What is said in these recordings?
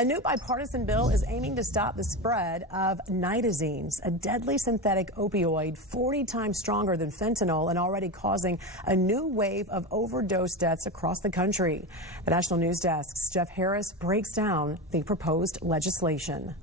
A new bipartisan bill is aiming to stop the spread of Nitazenes, a deadly synthetic opioid 40 times stronger than fentanyl and already causing a new wave of overdose deaths across the country. The National News Desk's Jeff Harris breaks down the proposed legislation.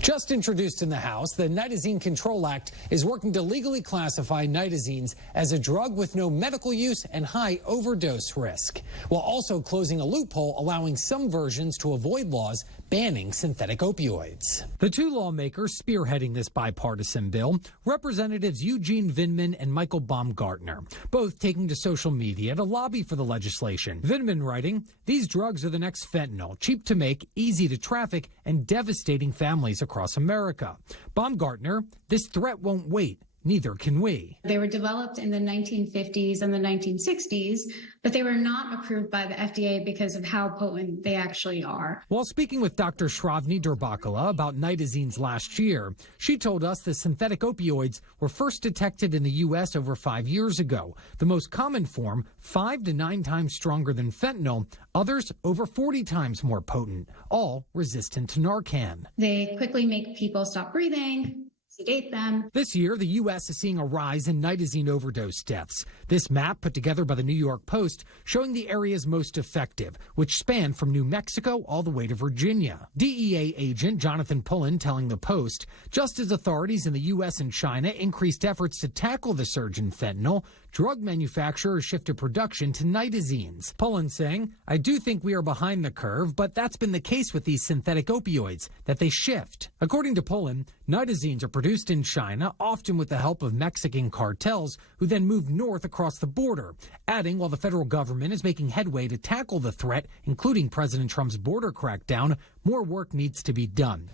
Just introduced in the House, the Nitazene Control Act is working to legally classify nitazenes as a drug with no medical use and high overdose risk, while also closing a loophole allowing some versions to avoid laws banning synthetic opioids. The two lawmakers spearheading this bipartisan bill, Representatives Eugene Vindman and Michael Baumgartner, both taking to social media to lobby for the legislation. Vindman writing, "These drugs are the next fentanyl, cheap to make, easy to traffic, and devastating families across America." Baumgartner, "This threat won't wait. Neither can we." They were developed in the 1950s and the 1960s, but they were not approved by the FDA because of how potent they actually are. While speaking with Dr. Shravani Durbakala about nitazenes last year, she told us the synthetic opioids were first detected in the U.S. over 5 years ago. The most common form, 5 to 9 times stronger than fentanyl, others over 40 times more potent, all resistant to Narcan. They quickly make people stop breathing, sedate them. This year, the U.S. is seeing a rise in nitazene overdose deaths. This map put together by the New York Post showing the areas most effective, which span from New Mexico all the way to Virginia. DEA agent Jonathan Pullen telling the Post, just as authorities in the U.S. and China increased efforts to tackle the surge in fentanyl, drug manufacturers shifted production to nitazenes. Pullen saying, "I do think we are behind the curve, but that's been the case with these synthetic opioids, that they shift." According to Pullen, nitazenes are produced in China, often with the help of Mexican cartels, who then move north across the border. Adding, while the federal government is making headway to tackle the threat, including President Trump's border crackdown, more work needs to be done.